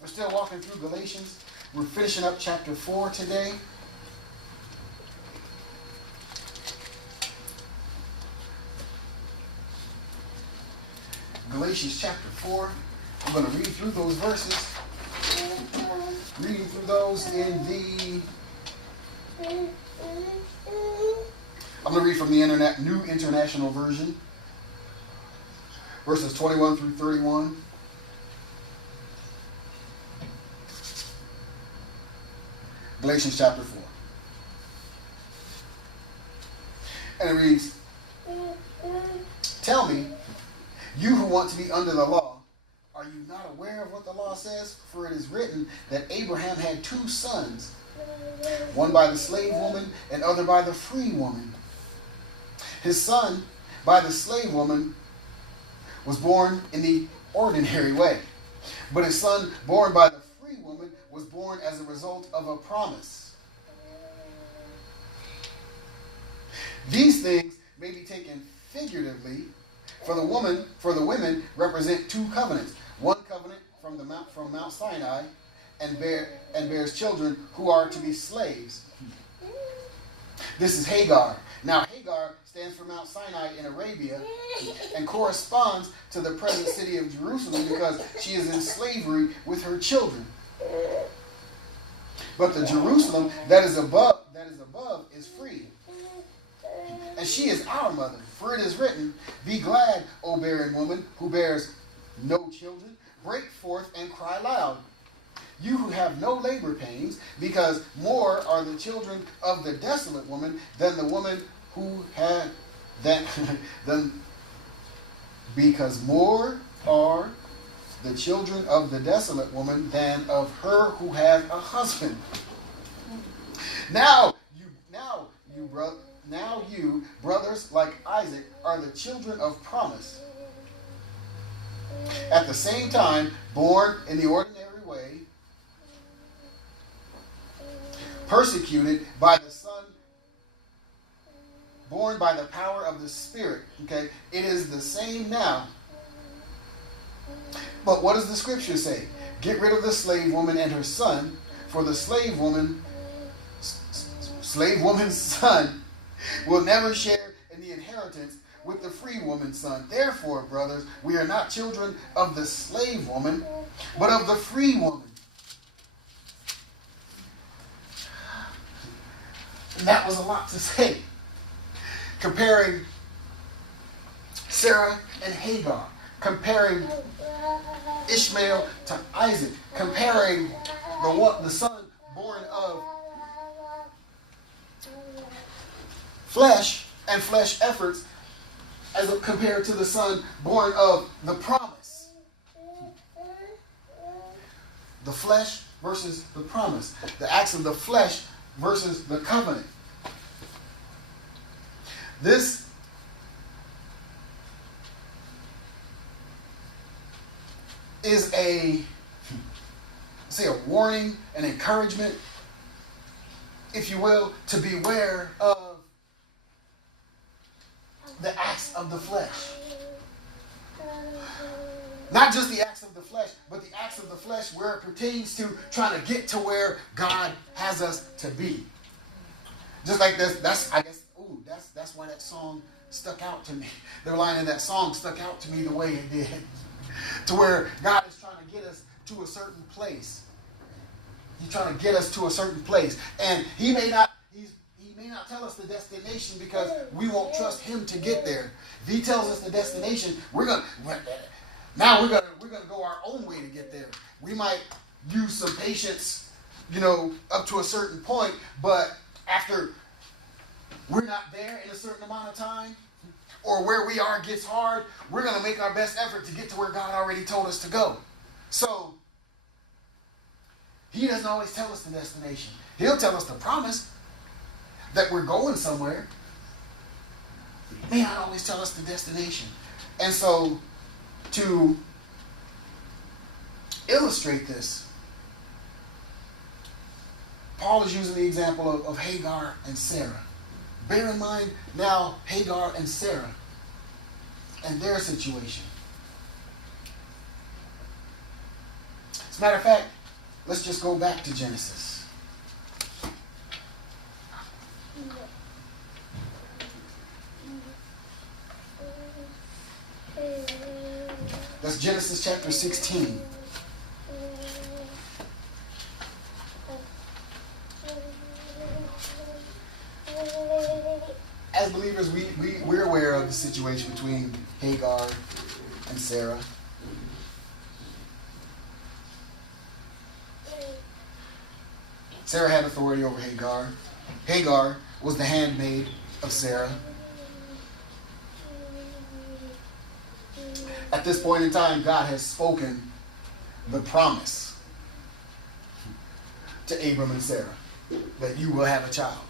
We're still walking through Galatians. We're finishing up chapter 4 today. Galatians chapter 4. I'm going to read through those verses. Reading through those in the... I'm going to read from the New International Version. Verses 21 through 31. Galatians chapter 4. And it reads, "Tell me, you who want to be under the law, are you not aware of what the law says? For it is written that Abraham had 2 sons, one by the slave woman and other by the free woman. His son by the slave woman was born in the ordinary way, but his son born by the free woman was born as a result of a promise. These things may be taken figuratively, for the women represent 2 covenants. One covenant from Mount Sinai and bears children who are to be slaves. This is Hagar. Now Hagar stands for Mount Sinai in Arabia and corresponds to the present city of Jerusalem because she is in slavery with her children. But the Jerusalem that is above is free. And she is our mother. For it is written, be glad, O barren woman, who bears no children. Break forth and cry loud, you who have no labor pains, because more are the children of the desolate woman than the woman who had because more are the children of the desolate woman than of her who has a husband. Now you brothers like Isaac are the children of promise. At the same time, born in the ordinary way, persecuted by the Son, born by the power of the Spirit. Okay, it is the same now. But what does the scripture say? Get rid of the slave woman and her son, for the slave woman's son will never share in the inheritance with the free woman's son. Therefore, brothers, we are not children of the slave woman, but of the free woman. And that was a lot to say. Comparing Sarah and Hagar, comparing Ishmael to Isaac, comparing the son born of flesh and flesh efforts as compared to the son born of the promise. The flesh versus the promise. The acts of the flesh versus the covenant. This is a warning, an encouragement, if you will, to beware of the acts of the flesh. Not just the acts of the flesh, but the acts of the flesh where it pertains to trying to get to where God has us to be. Just like this, that's why that song stuck out to me. The line in that song stuck out to me the way it did. To where God is trying to get us to a certain place. He's trying to get us to a certain place. And He may not tell us the destination because we won't trust Him to get there. If He tells us the destination, we're gonna go our own way to get there. We might use some patience, up to a certain point, but after we're not there in a certain amount of time, or where we are gets hard, we're going to make our best effort to get to where God already told us to go. So, He doesn't always tell us the destination. He'll tell us the promise that we're going somewhere. He may not always tell us the destination. And so, to illustrate this, Paul is using the example of Hagar and Sarah. Bear in mind now Hagar and Sarah and their situation. As a matter of fact, let's just go back to Genesis. That's Genesis chapter 16. As believers, we're aware of the situation between Hagar and Sarah. Sarah had authority over Hagar. Hagar was the handmaid of Sarah. At this point in time, God has spoken the promise to Abram and Sarah that you will have a child.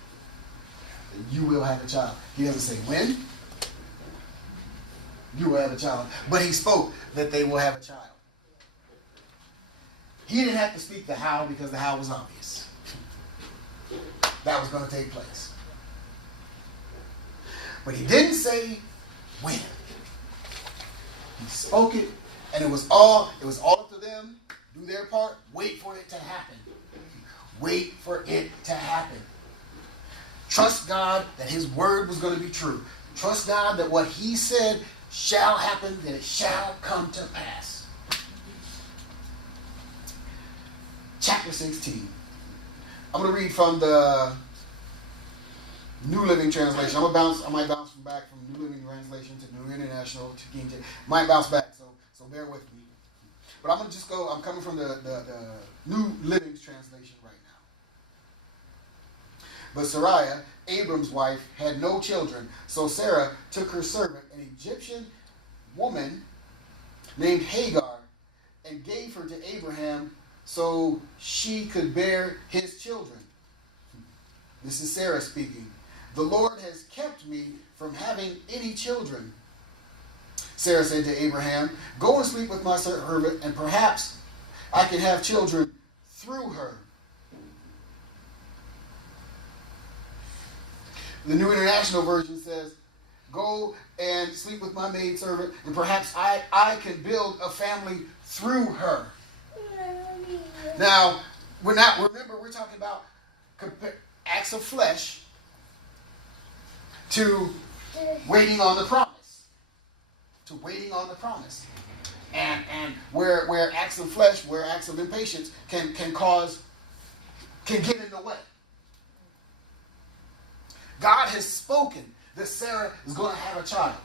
That you will have a child. He doesn't say when. You will have a child. But he spoke that they will have a child. He didn't have to speak the how because the how was obvious. That was going to take place. But he didn't say when. He spoke it, and it was all up to them. Do their part. Wait for it to happen. Wait for it to happen. Trust God that his word was going to be true. Trust God that what he said shall happen, that it shall come to pass. Chapter 16. I'm going to read from the New Living Translation. I might bounce back from New Living Translation to New International to King James. Might bounce back, so bear with me. But I'm going to just go. I'm coming from the New Living Translation right now. But Sarai, Abram's wife, had no children, so Sarah took her servant, an Egyptian woman named Hagar, and gave her to Abraham so she could bear his children. This is Sarah speaking. The Lord has kept me from having any children. Sarah said to Abraham, go and sleep with my servant, and perhaps I can have children through her. The New International Version says, go and sleep with my maidservant, and perhaps I can build a family through her. Now, we're talking about acts of flesh to waiting on the promise. To waiting on the promise. And where acts of flesh, where acts of impatience can get in the way. God has spoken that Sarah is going to have a child.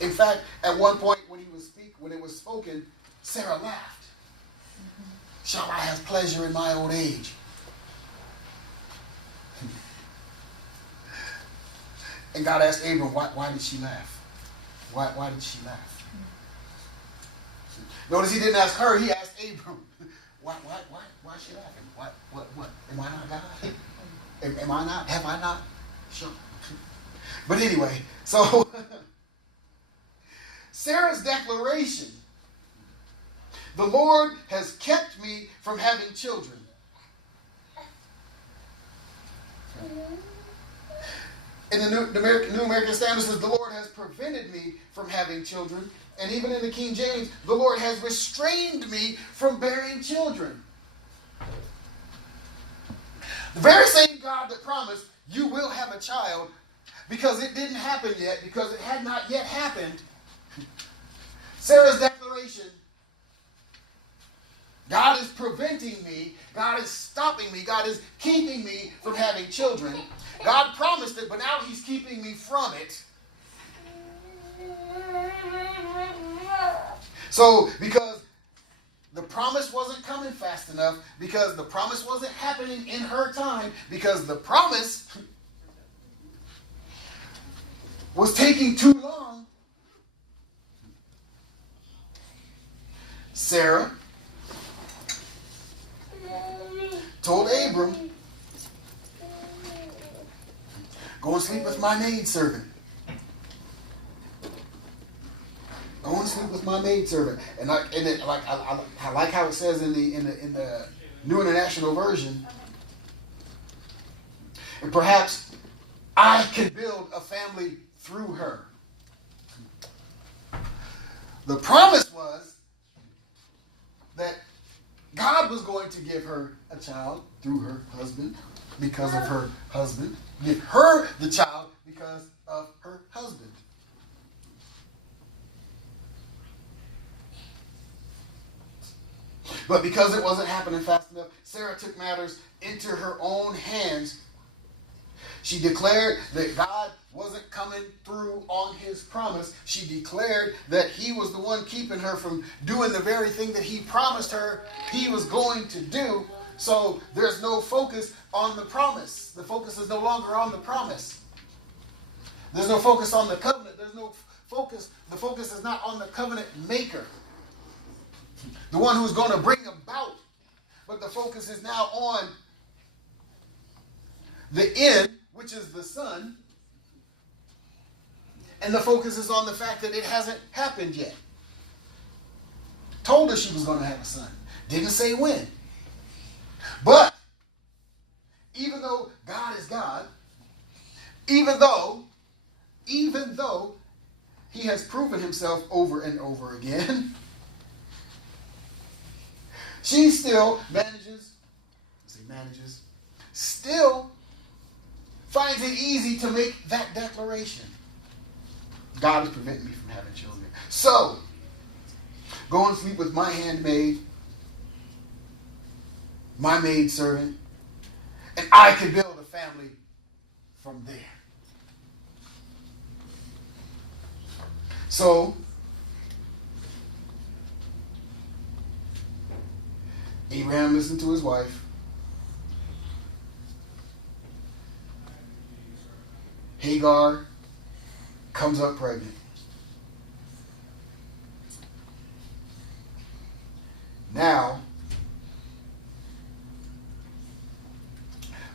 In fact, at one point when it was spoken, Sarah laughed. Shall I have pleasure in my old age? And God asked Abram, why did she laugh? Why did she laugh? Notice he didn't ask her, he asked Abram. Why is she laughing? What? Am I not God? Am I not? Have I not? Sure. But anyway, so Sarah's declaration, the Lord has kept me from having children. In the New American Standard says, the Lord has prevented me from having children. And even in the King James, the Lord has restrained me from bearing children. The very same God that promised, you will have a child, because it didn't happen yet, because it had not yet happened. Sarah's declaration, God is preventing me, God is stopping me, God is keeping me from having children. God promised it, but now he's keeping me from it. So, because the promise wasn't coming fast enough, because the promise wasn't happening in her time, because the promise was taking too long, Sarah told Abram, go and sleep with my maidservant. Go and sleep with my maidservant. And I like how it says in the New International Version. And perhaps I can build a family through her. The promise was that God was going to give her a child through her husband, because of her husband. Give her the child because of her husband. But because it wasn't happening fast enough, Sarah took matters into her own hands. She declared that God wasn't coming through on his promise. She declared that he was the one keeping her from doing the very thing that he promised her he was going to do. So there's no focus on the promise. The focus is no longer on the promise. There's no focus on the covenant. There's no focus. The focus is not on the covenant maker, the one who's going to bring about. But the focus is now on the end, which is the son. And the focus is on the fact that it hasn't happened yet. Told her she was going to have a son. Didn't say when. But even though God is God, even though he has proven himself over and over again, she still still finds it easy to make that declaration. God is preventing me from having children. So, go and sleep with my handmaid, my maidservant, and I can build a family from there. So, Abraham listened to his wife. Hagar comes up pregnant. Now,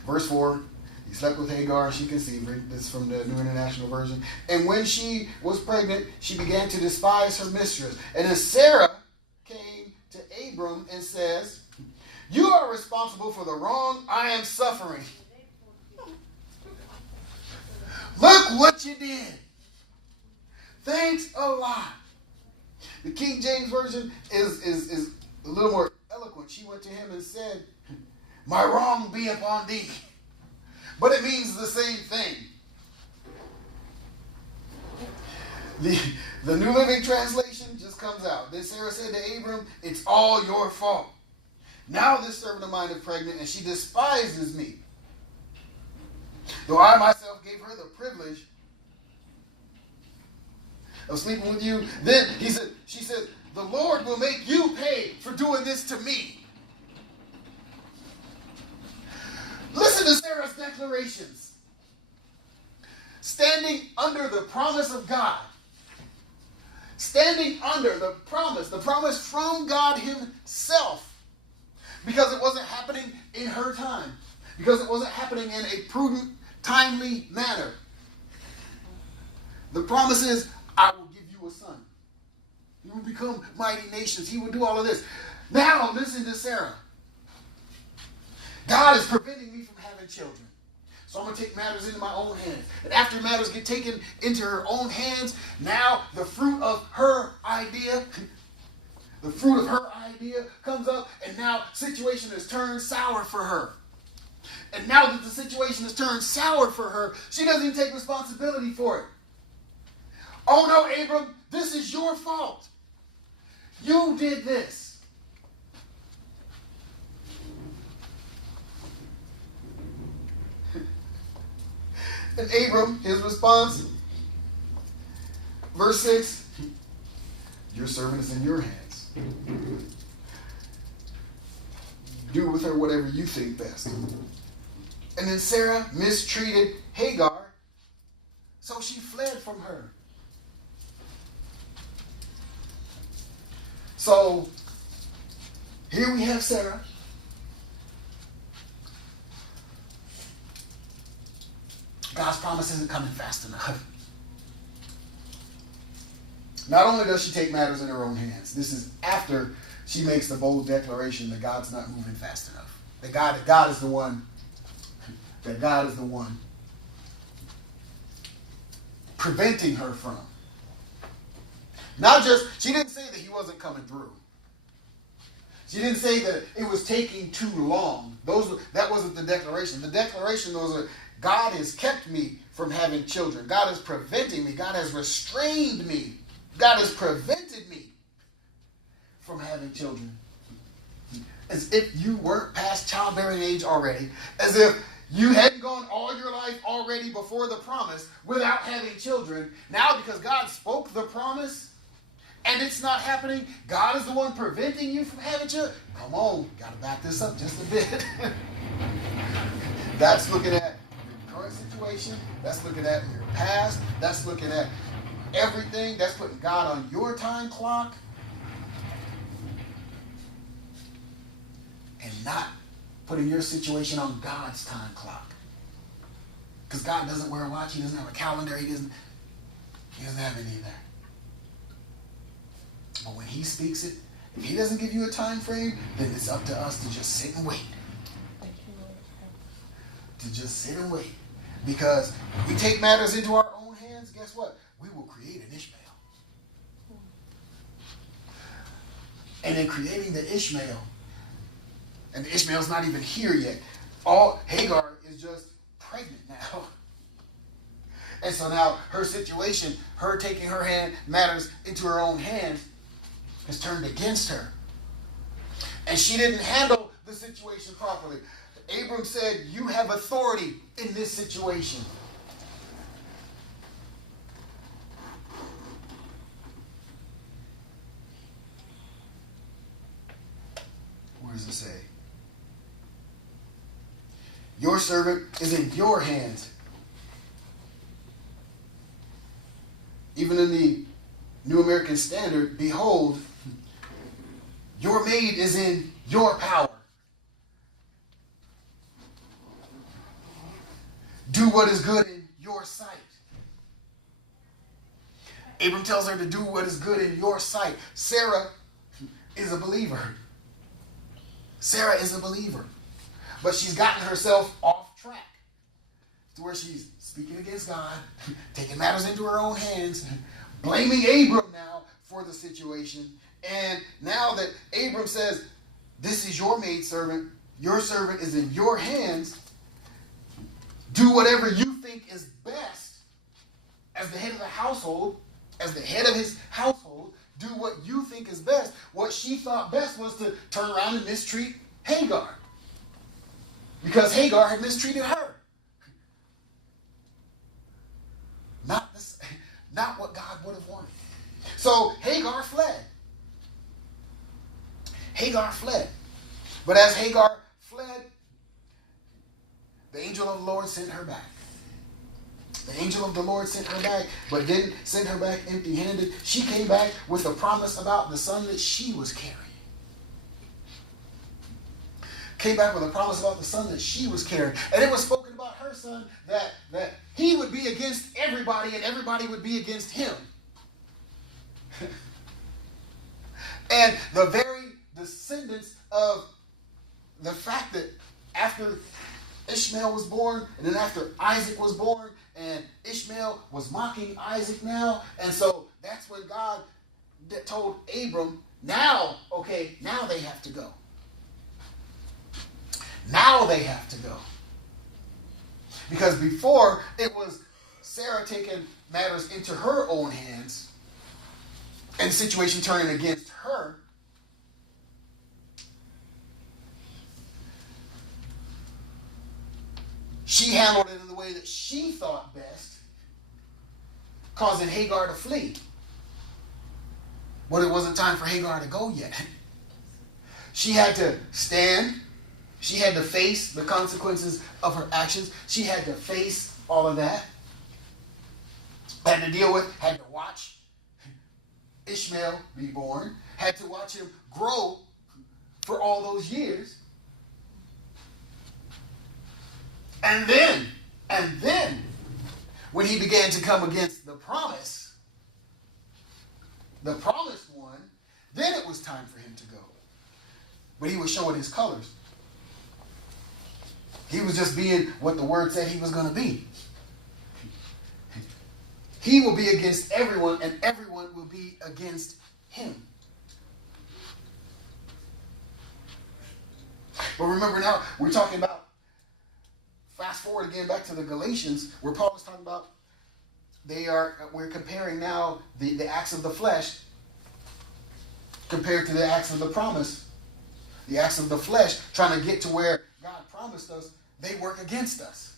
verse 4, he slept with Hagar and she conceived. This is from the New International Version. And when she was pregnant, she began to despise her mistress. And as Sarah came to Abram and says, "You are responsible for the wrong I am suffering. Look what you did. Thanks a lot." The King James Version is a little more eloquent. She went to him and said, "My wrong be upon thee." But it means the same thing. The New Living Translation just comes out. Then Sarah said to Abram, "It's all your fault. Now this servant of mine is pregnant, and she despises me. Though I myself gave her the privilege of sleeping with you." Then she said, "The Lord will make you pay for doing this to me." Listen to Sarah's declarations. Standing under the promise of God. Standing under the promise from God himself. Because it wasn't happening in her time. Because it wasn't happening in a prudent, timely manner. The promise is, I will give you a son. He will become mighty nations. He will do all of this. Now, listen to Sarah. God is preventing me from having children. So I'm going to take matters into my own hands. And after matters get taken into her own hands, now the fruit of her idea comes up, and now situation has turned sour for her. And now that the situation has turned sour for her, she doesn't even take responsibility for it. "Oh no, Abram, this is your fault. You did this." And Abram, his response, verse 6, "Your servant is in your hands. Do with her whatever you think best." And then Sarah mistreated Hagar, so she fled from her. So here we have Sarah. God's promise isn't coming fast enough. Not only does she take matters in her own hands, this is after she makes the bold declaration that God's not moving fast enough. That God is the one preventing her from She didn't say that he wasn't coming through. She didn't say that it was taking too long. That wasn't the declaration. The declaration was, God has kept me from having children. God is preventing me. God has restrained me. God has prevented me from having children. As if you weren't past childbearing age already. As if you hadn't gone all your life already before the promise without having children. Now, because God spoke the promise and it's not happening, God is the one preventing you from having children. Come on, got to back this up just a bit. That's looking at your current situation. That's looking at your past. That's looking at everything. That's putting God on your time clock. And not putting your situation on God's time clock. Because God doesn't wear a watch. He doesn't have a calendar. He doesn't have any of that. But when he speaks it, if he doesn't give you a time frame, then it's up to us to just sit and wait. To just sit and wait. Because if we take matters into our own hands, guess what? We will create an Ishmael. And in creating the Ishmael, and Ishmael's not even here yet. Hagar is just pregnant now. And so now her situation, her taking her matters into her own hands, is turned against her. And she didn't handle the situation properly. Abram said, you have authority in this situation. Where does it say? Your servant is in your hands. Even in the New American Standard, behold, your maid is in your power. Do what is good in your sight. Abram tells her to do what is good in your sight. Sarah is a believer. Sarah is a believer. But she's gotten herself off track to where she's speaking against God, taking matters into her own hands, blaming Abram now for the situation. And now that Abram says, this is your maidservant, your servant is in your hands, do whatever you think is best as the head of the household, as the head of his household, do what you think is best. What she thought best was to turn around and mistreat Hagar. Because Hagar had mistreated her. Not what God would have wanted. So Hagar fled. Hagar fled. But as Hagar fled, the angel of the Lord sent her back. The angel of the Lord sent her back, but didn't send her back empty-handed. She came back with a promise about the son that she was carrying. Came back with a promise about the son that she was carrying. And it was spoken about her son that he would be against everybody and everybody would be against him. And the very descendants of the fact that after Ishmael was born, and then after Isaac was born, and Ishmael was mocking Isaac now, and so that's when God told Abram, now they have to go. Now they have to go. Because before, it was Sarah taking matters into her own hands and the situation turning against her. She handled it in the way that she thought best, causing Hagar to flee. But it wasn't time for Hagar to go yet. She had to stand. She had to face the consequences of her actions. She had to face all of that. Had to deal with, had to watch Ishmael be born. Had to watch him grow for all those years. And then, when he began to come against the promised one, then it was time for him to go. But he was showing his colors. He was just being what the word said he was going to be. He will be against everyone, and everyone will be against him. But remember now, we're talking about, fast forward again back to the Galatians, where Paul is talking about, we're comparing now the acts of the flesh compared to the acts of the promise. The acts of the flesh, trying to get to where God promised us, they work against us.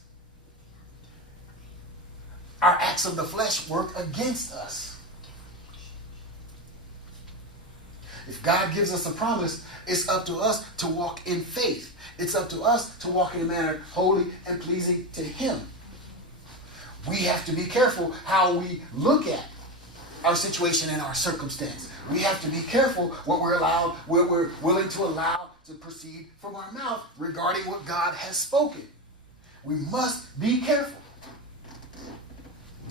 Our acts of the flesh work against us. If God gives us a promise, it's up to us to walk in faith. It's up to us to walk in a manner holy and pleasing to Him. We have to be careful how we look at our situation and our circumstance. We have to be careful what we're willing to allow to proceed from our mouth regarding what God has spoken. We must be careful.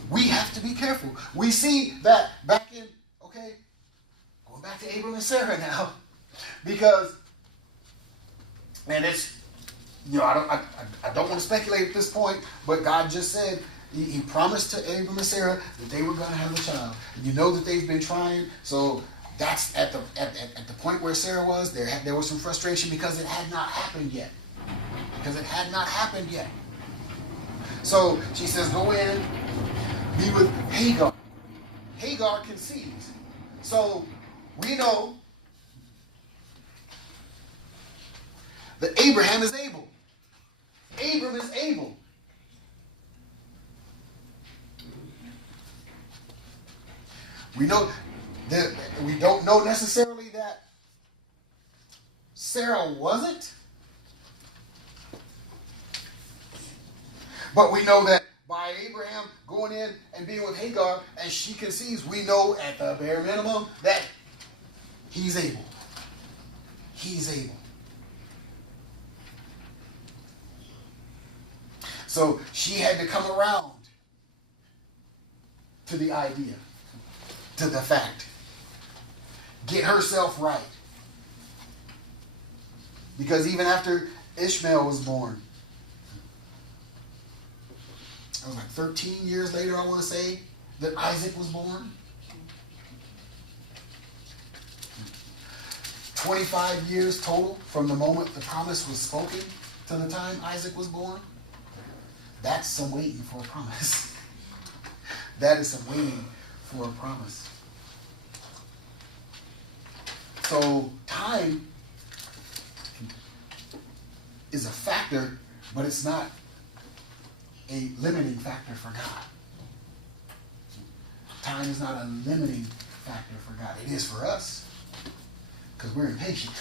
We have to be careful. We see that back in, going back to Abram and Sarah now, because, and it's, I don't want to speculate at this point, but God just said, He promised to Abram and Sarah that they were going to have a child. And you know that they've been trying, so that's at the point where Sarah was, there was some frustration because it had not happened yet. So she says, go in, be with Hagar. Hagar conceives. So we know that Abraham is able. Abram is able. We know that we don't know necessarily that Sarah wasn't. But we know that by Abraham going in and being with Hagar and she conceives, we know at the bare minimum that he's able. He's able. So she had to come around to the idea, to the fact. Get herself right. Because even after Ishmael was born, it was like 13 years later, I want to say, that Isaac was born. 25 years total from the moment the promise was spoken to the time Isaac was born. That's some waiting for a promise. That is some waiting for a promise. So time is a factor, but it's not a limiting factor for God. Time is not a limiting factor for God. It is for us, because we're impatient.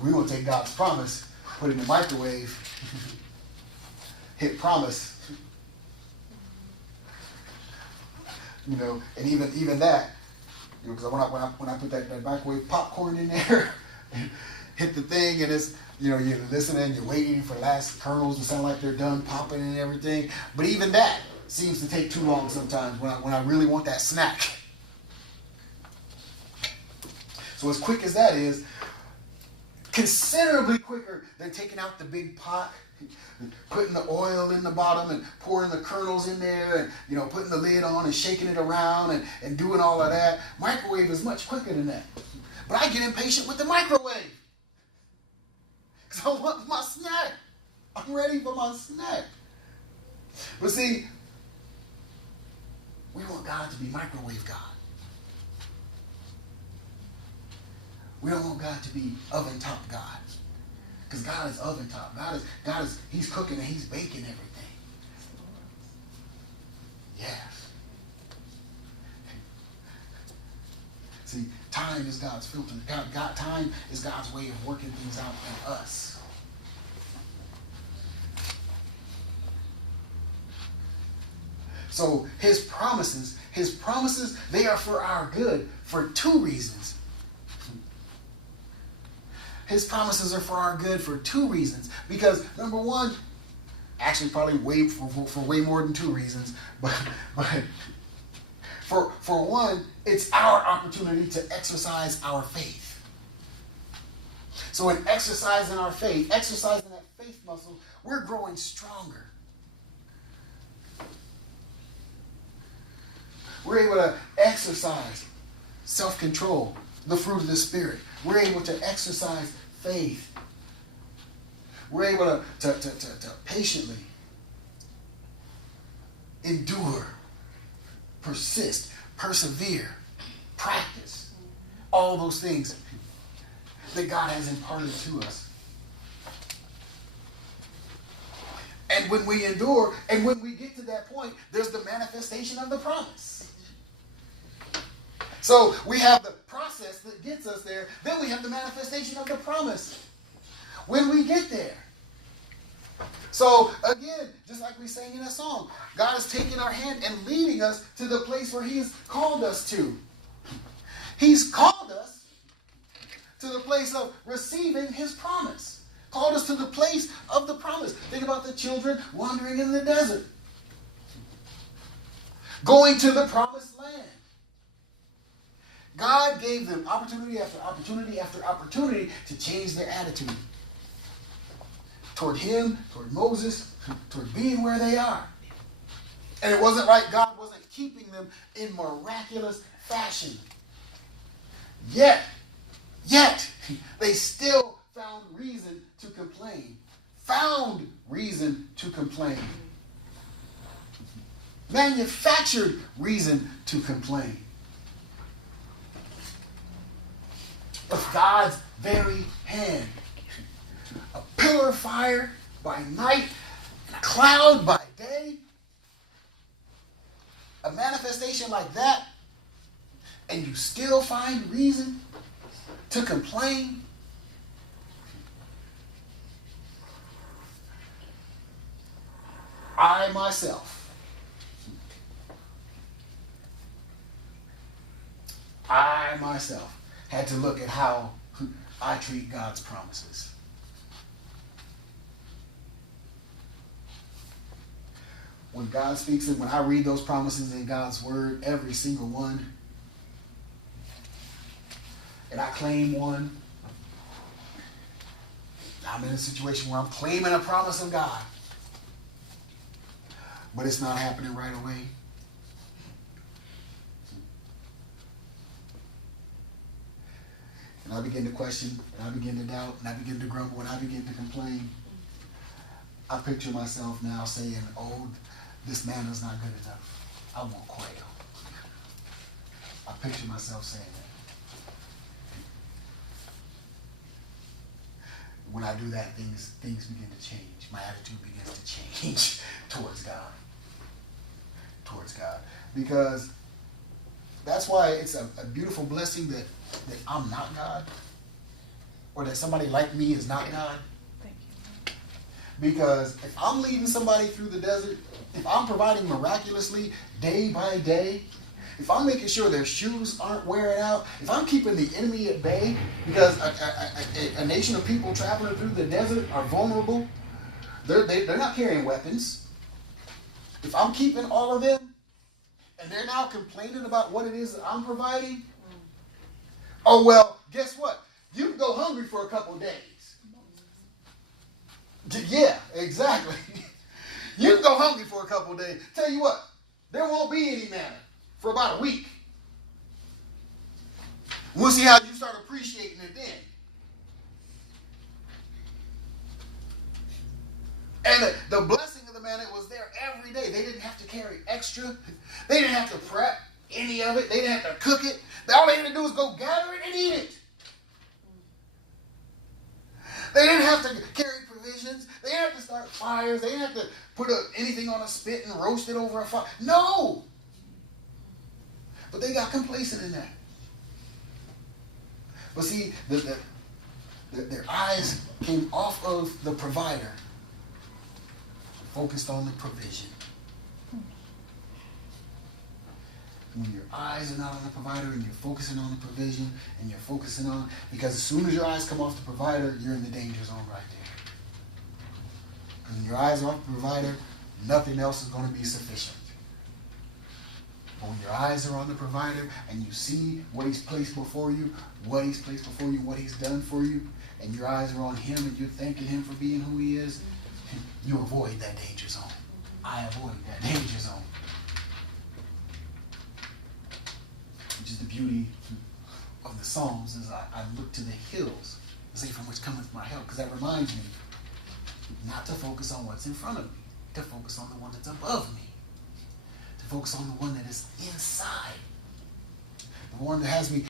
We want to take God's promise, put it in the microwave, hit promise. And even that, because when I put that microwave popcorn in there, hit the thing, and it's, you're listening, you're waiting for the last kernels to sound like they're done popping and everything. But even that seems to take too long sometimes when I really want that snack. So as quick as that is, considerably quicker than taking out the big pot, putting the oil in the bottom and pouring the kernels in there and putting the lid on and shaking it around and doing all of that. Microwave is much quicker than that. But I get impatient with the microwave. Because I want my snack. I'm ready for my snack. But see, we want God to be microwave God. We don't want God to be oven top God. Because God is oven top. God is He's cooking and He's baking everything. Yeah. See, time is God's filter. Time is God's way of working things out in us. So His promises, they are for our good for two reasons. His promises are for our good for two reasons. Because number one, actually probably for way more than two reasons, but for one, it's our opportunity to exercise our faith. So in exercising our faith, exercising that faith muscle, we're growing stronger. We're able to exercise self-control, the fruit of the Spirit. We're able to exercise faith. We're able to patiently endure, persist, persevere, practice. All those things that God has imparted to us. And when we endure, and when we get to that point, there's the manifestation of the promise. So we have the process that gets us there. Then we have the manifestation of the promise when we get there. So again, just like we sang in that song, God is taking our hand and leading us to the place where He has called us to. He's called us to the place of receiving His promise. Called us to the place of the promise. Think about the children wandering in the desert. Going to the promised land. God gave them opportunity after opportunity after opportunity to change their attitude toward Him, toward Moses, toward being where they are. And it wasn't like God wasn't keeping them in miraculous fashion. Yet, they still found reason to complain. Found reason to complain. Manufactured reason to complain. Of God's very hand. A pillar of fire by night, and a cloud by day. A manifestation like that, and you still find reason to complain. I myself had to look at how I treat God's promises. When God speaks and when I read those promises in God's word, every single one, and I claim one, I'm in a situation where I'm claiming a promise of God, but it's not happening right away. And I begin to question, and I begin to doubt, and I begin to grumble, and I begin to complain. I picture myself now saying, oh, this manna's not good enough. I want quail. I picture myself saying that. When I do that, things begin to change. My attitude begins to change towards God. Because that's why it's a beautiful blessing that I'm not God, or that somebody like me is not God. Thank you. Because if I'm leading somebody through the desert, if I'm providing miraculously day by day, if I'm making sure their shoes aren't wearing out, if I'm keeping the enemy at bay, because a nation of people traveling through the desert are vulnerable, they're not carrying weapons. If I'm keeping all of them, and they're now complaining about what it is that I'm providing, oh well, guess what? You can go hungry for a couple days. Yeah, exactly. You can go hungry for a couple days. Tell you what, there won't be any manna for about a week. We'll see how you start appreciating it then. And the blessing of the manna was there every day. They didn't have to carry extra. They didn't have to prep any of it. They didn't have to cook it. All they had to do was go gather it and eat it. They didn't have to carry provisions. They didn't have to start fires. They didn't have to put anything on a spit and roast it over a fire. No. But they got complacent in that. But see, their eyes came off of the provider, focused on the provision. When your eyes are not on the provider and you're focusing on the provision and you're focusing on, because as soon as your eyes come off the provider, you're in the danger zone right there. When your eyes are off the provider, nothing else is going to be sufficient. But when your eyes are on the provider and you see what He's placed before you, what He's done for you, and your eyes are on Him and you're thanking Him for being who He is, you avoid that danger zone. I avoid that danger zone. which is the beauty of the Psalms, is I look to the hills and say, from which cometh my help, because that reminds me not to focus on what's in front of me, to focus on the one that's above me, to focus on the one that is inside, the one that has me